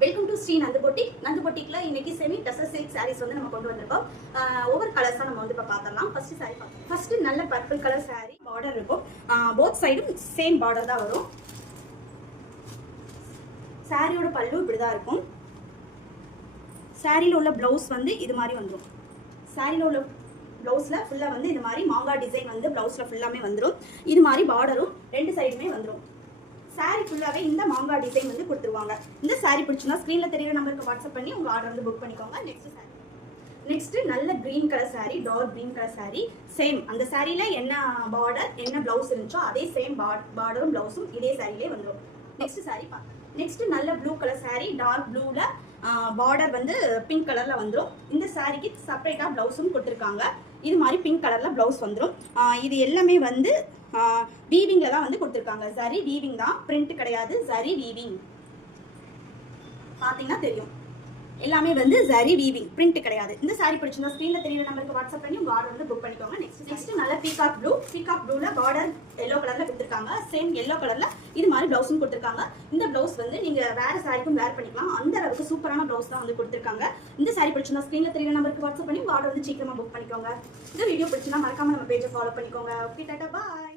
Welcome to Sri Nandu boutique. Nandu பொட்டிக்ல இன்னைக்கு semi tussar silk saris வந்து நம்ம கொண்டு வந்திருக்கோம். ஒவ்வொரு கலர்ஸா நம்ம வந்து இப்போ பார்த்தலாம். ஃபர்ஸ்ட் சாரி பார்க்கலாம். ஃபர்ஸ்ட் நல்ல பர்பிள் கலர் சாரி, பார்டர் இருக்கும். போத் சைடும் சேம் பார்டர் தான் வரும். சாரியோட பல்லு இப்படிதான் இருக்கும். சாரியில உள்ள பிளவுஸ் வந்து இது மாதிரி வந்துடும். சாரியில உள்ள பிளவுஸ்ல ஃபுல்லா வந்து இது மாதிரி மாங்காய் டிசைன் வந்து பிளவுஸ்ல ஃபுல்லாமே வந்துடும். இது மாதிரி பார்டரும் ரெண்டு சைடுமே வந்துடும். சாரி ஃபுல்லாவே இந்த மாங்காய் டிசைன் வந்து கொடுத்துருவாங்க. இந்த சாரி பிடிச்சுன்னா ஸ்க்ரீன்ல தெரியுற நம்பருக்கு வாட்ஸ்அப் பண்ணி உங்க ஆர்டர் வந்து புக் பண்ணிக்கோங்க. நெக்ஸ்ட் நல்ல green colour sari, dark green colour sari. Same அந்த சாரியில என்ன பார்டர் என்ன பிளவுஸ் இருந்துச்சோ அதே சேம் பார்டரும் பிளவுஸும் இதே சாரிலே வந்துடும். நெக்ஸ்ட் சாரி நெக்ஸ்ட் நல்ல ப்ளூ கலர் சாரி, டார்க் ப்ளூல பார்டர் வந்து பிங்க் கலர்ல வந்துடும். இந்த சாரிக்கு செப்பரேட்டா பிளவுஸும் கொடுத்துருக்காங்க. இது மாதிரி பிங்க் கலர்ல பிளவுஸ் வந்துடும். இது எல்லாமே வந்து வீவிங்ல தான் வந்து கொடுத்துருக்காங்க. சரி வீவிங் தான், பிரிண்ட் கிடையாது. சரி வீவிங் பாத்தீங்கன்னா தெரியும். எல்லாமே வந்து சரி வீவிங், பிரிண்ட் கிடையாது. இந்த சாரி பிடிச்சிருந்தா ஸ்க்ரீன்ல தெரியுற நம்பருக்கு வாட்ஸ்அப் பண்ணி உங்க ஆர்டர் வந்து புக் பண்ணிக்கோங்க. நெக்ஸ்ட் நல்ல பீகாக் ப்ளூல பார்டர் எல்லோ கலர்ல கொடுத்துருக்காங்க. சேம் எல்லோ கலர்ல இது மாதிரி பிளவுஸும் கொடுத்துருக்காங்க. இந்த பிளவுஸ் வந்து நீங்க வேற சாரிக்கும் வேர் பண்ணிக்கலாம். அந்த அளவுக்கு சூப்பரான பிளவுஸ் தான் வந்து கொடுத்துருக்காங்க. இந்த சாரி பிடிச்சிருந்தா ஸ்க்ரீன்ல தெரியுற நம்பருக்கு வாட்ஸ்அப் பண்ணி உங்க ஆர்டர் வந்து சீக்கிரமா புக் பண்ணிக்கோங்க. இந்த வீடியோ பிடிச்சிருந்தா மறக்காம நம்ம பேஜை ஃபாலோ பண்ணிக்கோங்க. ஓகே, டாடா, பாய்.